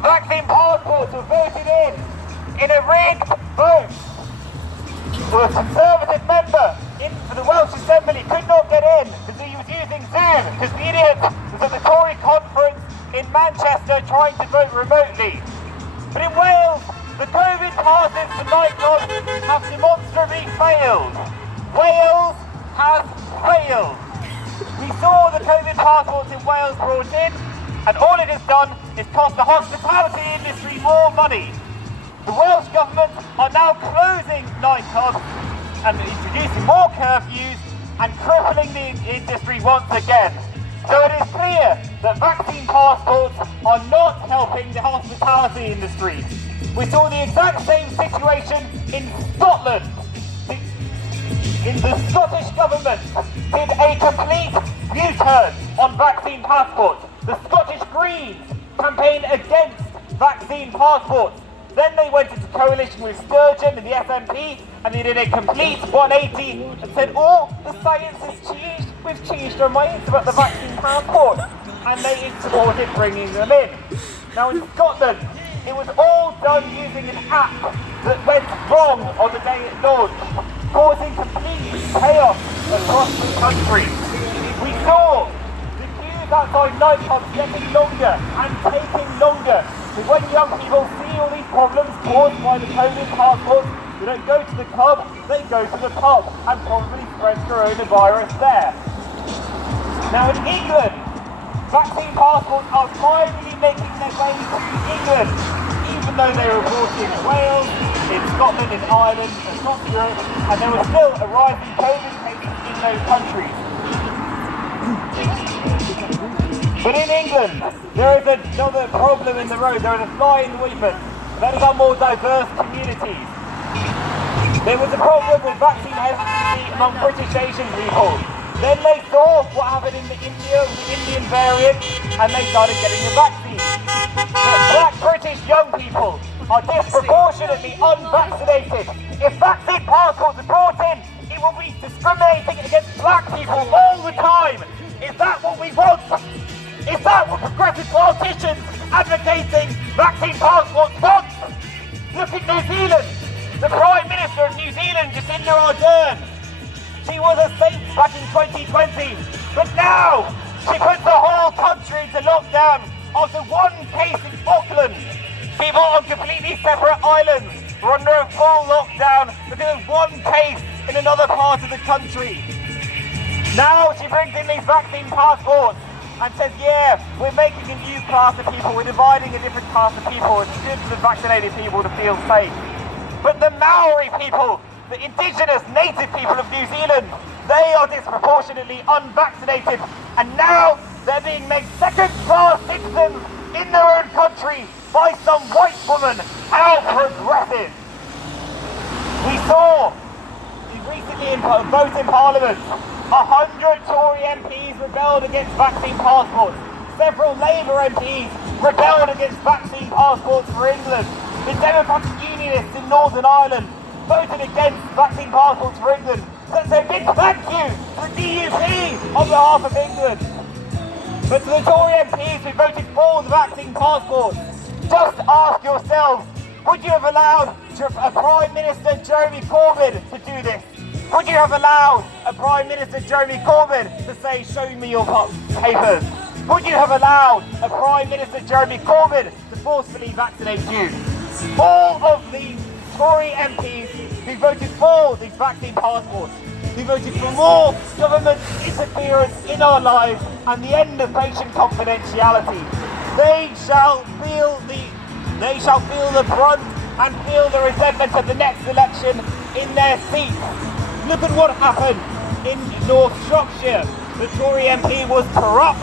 vaccine passports were voted in a rigged vote. So a Conservative member for the Welsh Assembly could not get in because he was using Zoom, because the idiot was at the Tory conference in Manchester trying to vote remotely. But in Wales, the COVID passes for nightclubs have demonstrably failed. Wales has failed. We saw the COVID passports in Wales brought in, and all it has done is cost the hospitality industry more money. The Welsh government are now closing nightclubs and introducing more curfews and crippling the industry once again. So it is clear that vaccine passports are not helping the hospitality industry. We saw the exact same situation in Scotland. The Scottish government did a complete U-turn on vaccine passports. The Scottish Greens campaigned against vaccine passports. Then they went into coalition with Sturgeon and the SNP, and they did a complete 180 and said, oh, the science has changed, we've changed our minds about the vaccine passport, and they supported bringing them in. Now in Scotland, it was all done using an app that went wrong on the day it launched, causing complete chaos across the country. We saw the queues outside nightclubs getting longer and taking longer. Because when young people see all these problems caused by the COVID passports, they don't go to the club, they go to the pub and probably spread coronavirus there. Now in England, vaccine passports are finally making their way to England, even though they were brought in Wales, in Scotland, in Ireland, across Europe, and there were still a rise in COVID cases in those countries. But in England, there is another problem in the road. There is a fly in the ointment, and that is our more diverse communities. There was a problem with vaccine hesitancy among British Asian people. Then they saw what happened in India with the Indian variant, and they started getting the vaccine. But black British young people are disproportionately unvaccinated. If vaccine passports are brought in, it will be discriminating against black people all the time. Is that what we want? Is that what progressive politicians advocating vaccine passports want? Look at New Zealand. The Prime Minister of New Zealand, Jacinda Ardern, she was a saint back in 2020, but now she puts the whole country into lockdown after one case in Auckland. People on completely separate islands were under a full lockdown because of one case in another part of the country. Now she brings in these vaccine passports and says, yeah, we're making a new class of people, we're dividing a different class of people, it's good for the vaccinated people to feel safe. But the Maori people, the indigenous native people of New Zealand, they are disproportionately unvaccinated, and now they're being made second-class citizens in their own country by some white woman. How progressive! We saw recently in a vote in Parliament, 100 Tory MPs rebelled against vaccine passports. Several Labour MPs rebelled against vaccine passports for England. The Democratic Unionists in Northern Ireland voted against vaccine passports for England. So it's a big thank you to the DUP on behalf of England. But to the Tory MPs who voted for the vaccine passports, just ask yourselves, would you have allowed a Prime Minister, Jeremy Corbyn, to do this? Would you have allowed a Prime Minister, Jeremy Corbyn, to say, show me your papers? Would you have allowed a Prime Minister, Jeremy Corbyn, to forcefully vaccinate you? All of the Tory MPs who voted for these vaccine passports, who voted for more government interference in our lives and the end of patient confidentiality, they shall feel the brunt and feel the resentment of the next election in their seats. Look at what happened in North Shropshire. The Tory MP was corrupt.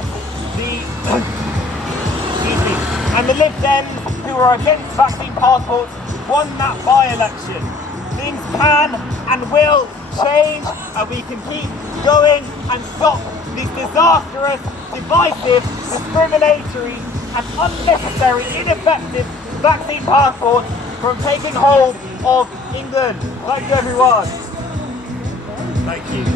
And the Lib Dems, who were against vaccine passports, won that by-election. Things can and will change, and we can keep going and stop these disastrous, divisive, discriminatory, and unnecessary, ineffective vaccine passports from taking hold of England. Thank you, everyone. Thank you.